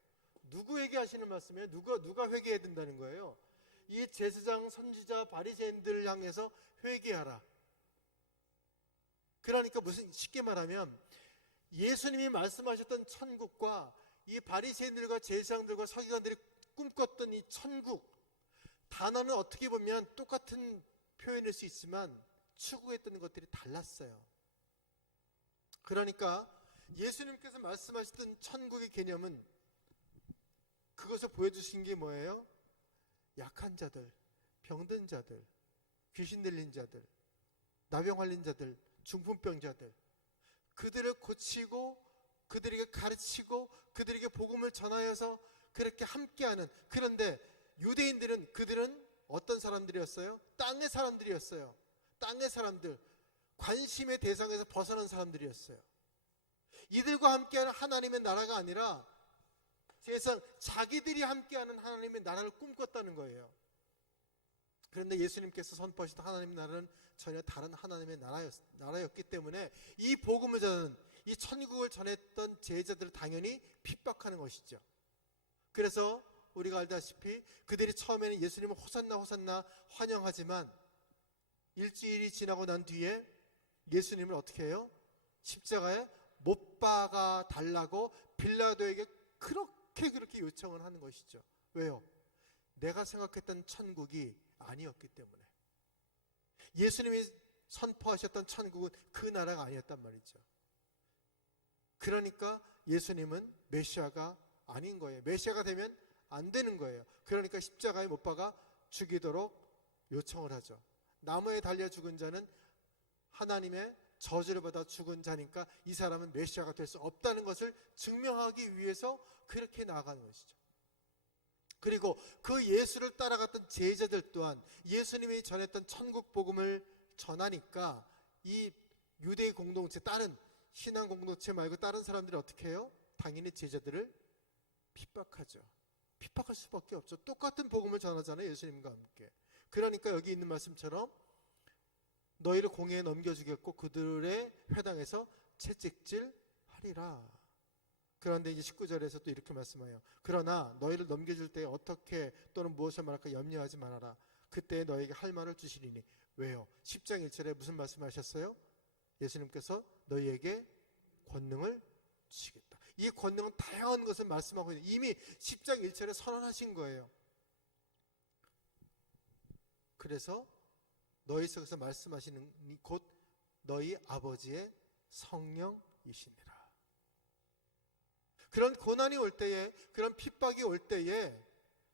누구에게 하시는 말씀이에요? 누가 회개해야 된다는 거예요? 이 제사장, 선지자, 바리새인들을 향해서 회개하라. 그러니까 쉽게 말하면 예수님이 말씀하셨던 천국과 이 바리새인들과 제사장들과 서기관들이 꿈꿨던 이 천국, 단어는 어떻게 보면 똑같은 표현일 수 있지만 추구했던 것들이 달랐어요. 그러니까 예수님께서 말씀하셨던 천국의 개념은 그것을 보여주신 게 뭐예요? 약한 자들, 병든 자들, 귀신 들린 자들, 나병 환린 자들, 중풍병자들, 그들을 고치고 그들에게 가르치고 그들에게 복음을 전하여서 그렇게 함께하는. 그런데 그들은 어떤 사람들이었어요? 땅의 사람들이었어요. 땅의 사람들, 관심의 대상에서 벗어난 사람들이었어요. 이들과 함께하는 하나님의 나라가 아니라 세상 자기들이 함께하는 하나님의 나라를 꿈꿨다는 거예요. 그런데 예수님께서 선포하셨던 하나님의 나라는 전혀 다른 하나님의 나라였기 때문에 이 복음을 전하는, 이 천국을 전했던 제자들을 당연히 핍박하는 것이죠. 그래서 우리가 알다시피 그들이 처음에는 예수님을 호산나 호산나 환영하지만 일주일이 지나고 난 뒤에 예수님을 어떻게 해요? 십자가에 못 박아 달라고 빌라도에게 그렇게 요청을 하는 것이죠. 왜요? 내가 생각했던 천국이 아니었기 때문에. 예수님이 선포하셨던 천국은 그 나라가 아니었단 말이죠. 그러니까 예수님은 메시아가 아닌 거예요. 메시아가 되면 안 되는 거예요. 그러니까 십자가에 못 박아 죽이도록 요청을 하죠. 나무에 달려 죽은 자는 하나님의 저주를 받아 죽은 자니까 이 사람은 메시아가 될 수 없다는 것을 증명하기 위해서 그렇게 나아가는 것이죠. 그리고 그 예수를 따라갔던 제자들 또한 예수님이 전했던 천국 복음을 전하니까 이 유대 공동체, 다른 신앙 공동체 말고 다른 사람들이 어떻게 해요? 당연히 제자들을 핍박하죠. 핍박할 수밖에 없죠. 똑같은 복음을 전하잖아요, 예수님과 함께. 그러니까 여기 있는 말씀처럼 너희를 공회에 넘겨주겠고 그들의 회당에서 채찍질하리라. 그런데 이제 19절에서 또 이렇게 말씀해요. 그러나 너희를 넘겨줄 때 어떻게 또는 무엇을 말할까 염려하지 말아라. 그때 너에게 할 말을 주시리니. 왜요? 10장 1절에 무슨 말씀하셨어요? 예수님께서 너희에게 권능을 주시겠다. 이 권능은 다양한 것을 말씀하고 있는, 이미 10장 1절에 선언하신 거예요. 그래서 너희 속에서 말씀하시는 곧 너희 아버지의 성령이시니라. 그런 고난이 올 때에, 그런 핍박이 올 때에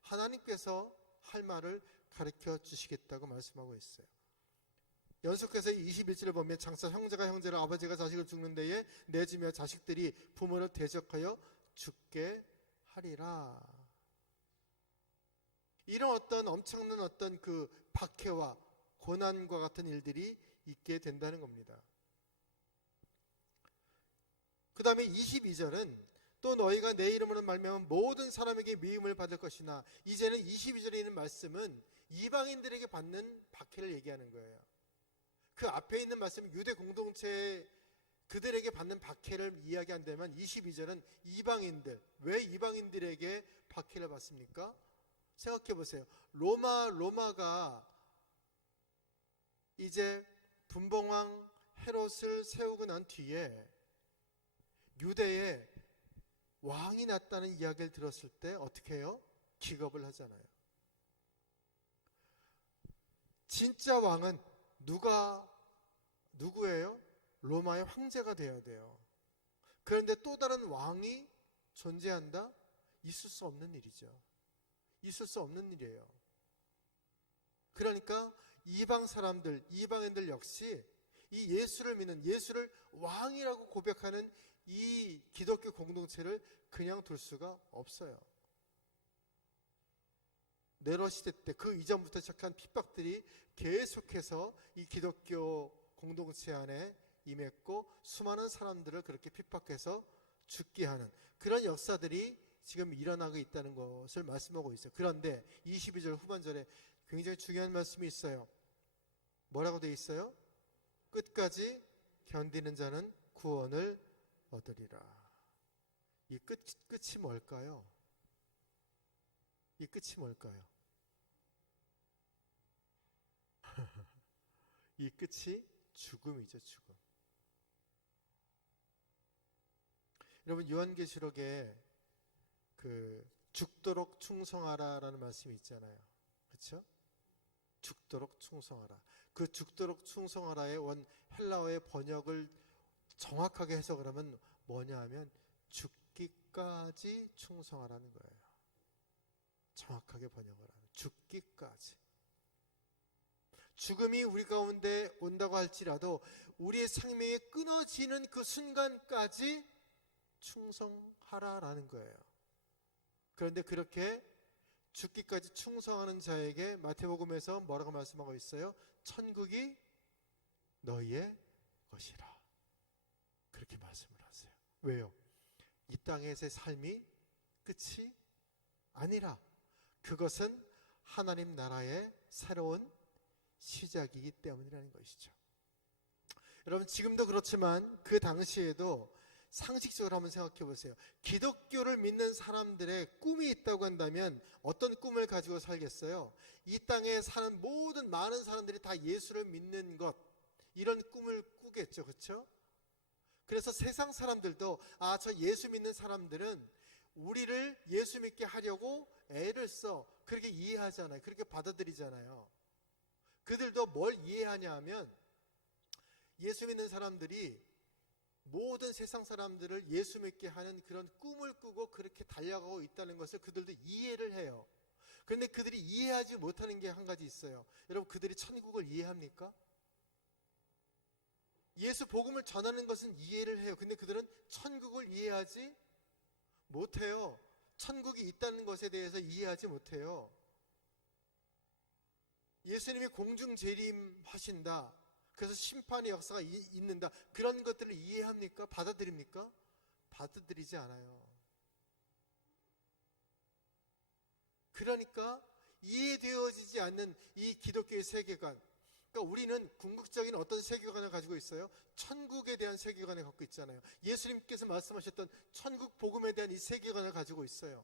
하나님께서 할 말을 가르쳐 주시겠다고 말씀하고 있어요. 연속해서 21절을 보면 장차 형제가 형제를, 아버지가 자식을 죽는 데에 내주며 자식들이 부모를 대적하여 죽게 하리라. 이런 어떤 엄청난 어떤 그 박해와 고난과 같은 일들이 있게 된다는 겁니다. 그 다음에 22절은 또 너희가 내 이름으로 말미암아 모든 사람에게 미움을 받을 것이나, 이제는 22절에 있는 말씀은 이방인들에게 받는 박해를 얘기하는 거예요. 그 앞에 있는 말씀은 유대 공동체 그들에게 받는 박해를 이야기한다면 22절은 이방인들, 왜 이방인들에게 박해를 받습니까? 생각해 보세요. 로마가 이제 분봉왕 헤롯을 세우고 난 뒤에 유대에 왕이 났다는 이야기를 들었을 때 어떻게 해요? 기겁을 하잖아요. 진짜 왕은 누구예요? 로마의 황제가 되어야 돼요. 그런데 또 다른 왕이 존재한다? 있을 수 없는 일이죠. 있을 수 없는 일이에요. 그러니까 이방 사람들, 이방인들 역시 이 예수를 믿는, 예수를 왕이라고 고백하는 이 기독교 공동체를 그냥 둘 수가 없어요. 네로 시대 때 그 이전부터 시작한 핍박들이 계속해서 이 기독교 공동체 안에 임했고, 수많은 사람들을 그렇게 핍박해서 죽게 하는 그런 역사들이 지금 일어나고 있다는 것을 말씀하고 있어요. 그런데 22절 후반절에 굉장히 중요한 말씀이 있어요. 뭐라고 되어 있어요? 끝까지 견디는 자는 구원을 얻으리라. 이 끝이 뭘까요? 이 끝이 뭘까요? 이 끝이 죽음이죠, 죽음. 여러분, 요한계시록에 죽도록 충성하라라는 말씀이 있잖아요. 그렇죠? 죽도록 충성하라. 그 죽도록 충성하라의 원 헬라어의 번역을 정확하게 해석을 하면 뭐냐 하면 죽기까지 충성하라는 거예요. 정확하게 번역을 하면 죽기까지. 죽음이 우리 가운데 온다고 할지라도 우리의 생명이 끊어지는 그 순간까지 충성하라라는 거예요. 그런데 그렇게 죽기까지 충성하는 자에게 마태복음에서 뭐라고 말씀하고 있어요? 천국이 너희의 것이라. 그렇게 말씀을 하세요. 왜요? 이 땅에서의 삶이 끝이 아니라 그것은 하나님 나라의 새로운 시작이기 때문이라는 것이죠. 여러분, 지금도 그렇지만 그 당시에도 상식적으로 한번 생각해 보세요. 기독교를 믿는 사람들의 꿈이 있다고 한다면 어떤 꿈을 가지고 살겠어요? 이 땅에 사는 모든 많은 사람들이 다 예수를 믿는 것, 이런 꿈을 꾸겠죠. 그렇죠? 그래서 세상 사람들도 저 예수 믿는 사람들은 우리를 예수 믿게 하려고 애를 써, 그렇게 이해하잖아요. 그렇게 받아들이잖아요. 그들도 뭘 이해하냐 하면 예수 믿는 사람들이 모든 세상 사람들을 예수 믿게 하는 그런 꿈을 꾸고 그렇게 달려가고 있다는 것을 그들도 이해를 해요. 그런데 그들이 이해하지 못하는 게 한 가지 있어요. 여러분, 그들이 천국을 이해합니까? 예수 복음을 전하는 것은 이해를 해요. 근데 그들은 천국을 이해하지 못해요. 천국이 있다는 것에 대해서 이해하지 못해요. 예수님이 공중 재림하신다, 그래서 심판의 역사가 있는다, 그런 것들을 이해합니까? 받아들입니까? 받아들이지 않아요. 그러니까 이해되어지지 않는 이 기독교의 세계관, 그러니까 우리는 궁극적인 어떤 세계관을 가지고 있어요? 천국에 대한 세계관을 갖고 있잖아요. 예수님께서 말씀하셨던 천국 복음에 대한 이 세계관을 가지고 있어요.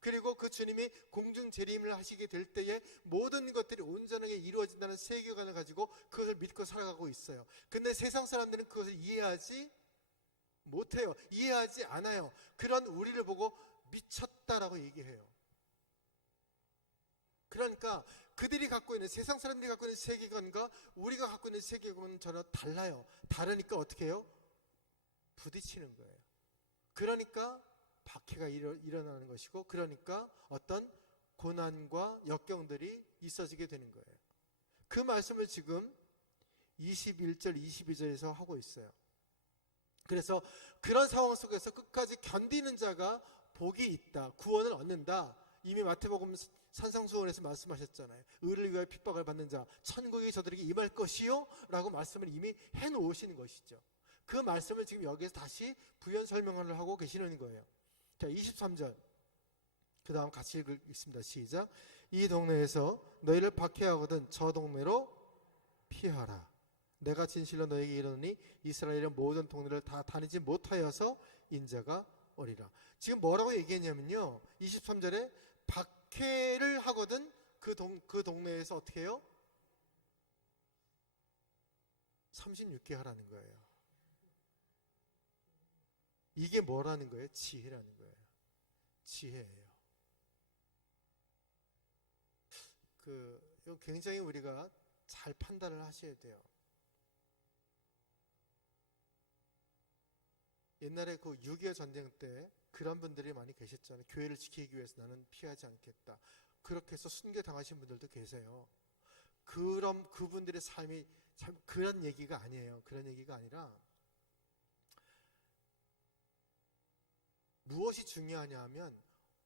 그리고 그 주님이 공중 재림을 하시게 될 때에 모든 것들이 온전하게 이루어진다는 세계관을 가지고 그것을 믿고 살아가고 있어요. 근데 세상 사람들은 그것을 이해하지 못해요. 이해하지 않아요. 그런 우리를 보고 미쳤다라고 얘기해요. 그러니까 그들이 갖고 있는, 세상 사람들이 갖고 있는 세계관과 우리가 갖고 있는 세계관은 전혀 달라요. 다르니까 어떻게 해요? 부딪히는 거예요. 그러니까 박해가 일어나는 것이고, 그러니까 어떤 고난과 역경들이 있어지게 되는 거예요. 그 말씀을 지금 21절, 22절에서 하고 있어요. 그래서 그런 상황 속에서 끝까지 견디는 자가 복이 있다, 구원을 얻는다. 이미 마태복음 산상수훈에서 말씀하셨잖아요. 의를 위하여 핍박을 받는 자, 천국이 저들에게 임할 것이요 라고 말씀을 이미 해놓으시는 것이죠. 그 말씀을 지금 여기에서 다시 부연 설명을 하고 계시는 거예요. 자, 23절. 그 다음 같이 읽겠습니다. 시작. 이 동네에서 너희를 박해하거든 저 동네로 피하라. 내가 진실로 너에게 이르노니 이스라엘의 모든 동네를 다 다니지 못하여서 인자가 오리라. 지금 뭐라고 얘기했냐면요, 23절에 박해를 하거든 그 동네에서 어떻게 해요? 36개 하라는 거예요. 이게 뭐라는 거예요? 지혜라는 거예요. 지혜예요. 이거 굉장히 우리가 잘 판단을 하셔야 돼요. 옛날에 그 6.25 전쟁 때 그런 분들이 많이 계셨잖아요. 교회를 지키기 위해서 나는 피하지 않겠다. 그렇게 해서 순교당하신 분들도 계세요. 그럼 그분들의 삶이 참 그런 얘기가 아니에요. 그런 얘기가 아니라 무엇이 중요하냐 하면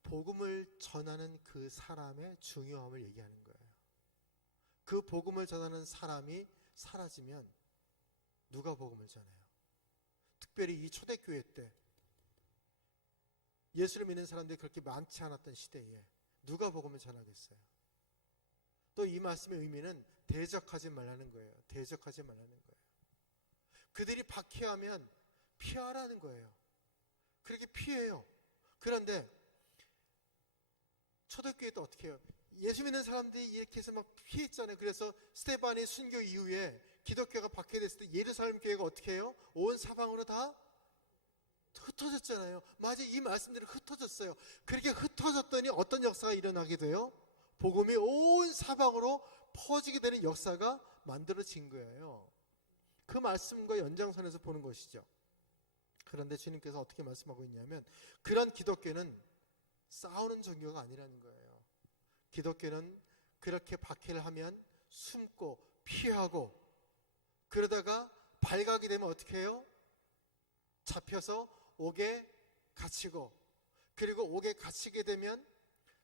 복음을 전하는 그 사람의 중요함을 얘기하는 거예요. 그 복음을 전하는 사람이 사라지면 누가 복음을 전해요? 특별히 이 초대교회 때 예수를 믿는 사람들이 그렇게 많지 않았던 시대에 누가 복음을 전하겠어요? 또 이 말씀의 의미는 대적하지 말라는 거예요. 대적하지 말라는 거예요. 그들이 박해하면 피하라는 거예요. 그렇게 피해요. 그런데 초대교회 때 어떻게 해요? 예수 믿는 사람들이 이렇게 해서 막 피했잖아요. 그래서 스데반의 순교 이후에 기독교가 박해됐을 때 예루살렘 교회가 어떻게 해요? 온 사방으로 다 흩어졌잖아요. 맞아, 이 말씀대로 흩어졌어요. 그렇게 흩어졌더니 어떤 역사가 일어나게 돼요? 복음이 온 사방으로 퍼지게 되는 역사가 만들어진 거예요. 그 말씀과 연장선에서 보는 것이죠. 그런데 주님께서 어떻게 말씀하고 있냐면 그런 기독교는 싸우는 종교가 아니라는 거예요. 기독교는 그렇게 박해를 하면 숨고 피하고, 그러다가 발각이 되면 어떻게 해요? 잡혀서 옥에 갇히고, 그리고 옥에 갇히게 되면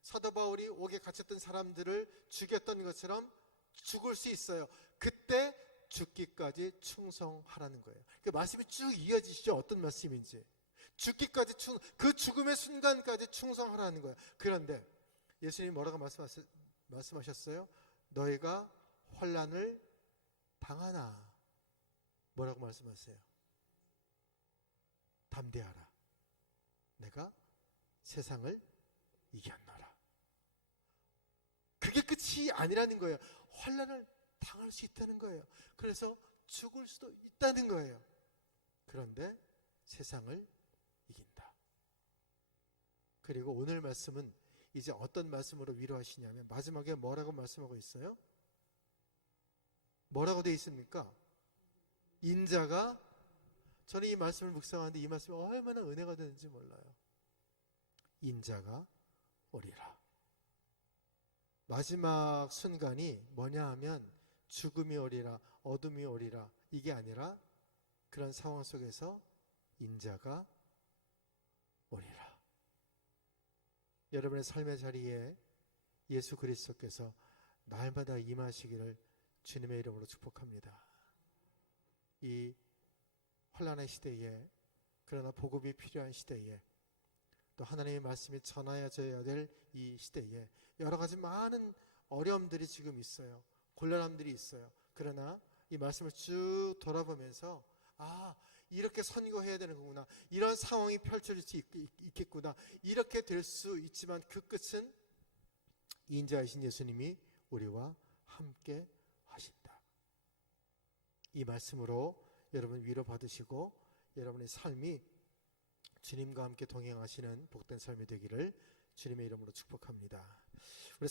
사도 바울이 옥에 갇혔던 사람들을 죽였던 것처럼 죽을 수 있어요. 그때 죽기까지 충성하라는 거예요. 그 말씀이 쭉 이어지시죠. 어떤 말씀인지. 죽기까지 그 죽음의 순간까지 충성하라는 거예요. 그런데 예수님이 뭐라고 말씀하셨어요? 너희가 환난을 당하나. 뭐라고 말씀하세요? 담대하라. 내가 세상을 이겼노라. 그게 끝이 아니라는 거예요. 환난을 당할 수 있다는 거예요. 그래서 죽을 수도 있다는 거예요. 그런데 세상을 이긴다. 그리고 오늘 말씀은 이제 어떤 말씀으로 위로하시냐면 마지막에 뭐라고 말씀하고 있어요? 뭐라고 되어 있습니까? 인자가, 저는 이 말씀을 묵상하는데 이 말씀이 얼마나 은혜가 되는지 몰라요. 인자가 오리라. 마지막 순간이 뭐냐 하면 죽음이 오리라, 어둠이 오리라, 이게 아니라 그런 상황 속에서 인자가 오리라. 여러분의 삶의 자리에 예수 그리스도께서 날마다 임하시기를 주님의 이름으로 축복합니다. 이 환난의 시대에, 그러나 복음이 필요한 시대에, 또 하나님의 말씀이 전하여져야 될 이 시대에 여러 가지 많은 어려움들이 지금 있어요. 곤란함들이 있어요. 그러나 이 말씀을 쭉 돌아보면서 이렇게 선교해야 되는 거구나, 이런 상황이 펼쳐질 수 있겠구나, 이렇게 될 수 있지만 그 끝은 인자이신 예수님이 우리와 함께 하신다. 이 말씀으로 여러분 위로받으시고 여러분의 삶이 주님과 함께 동행하시는 복된 삶이 되기를 주님의 이름으로 축복합니다. 우리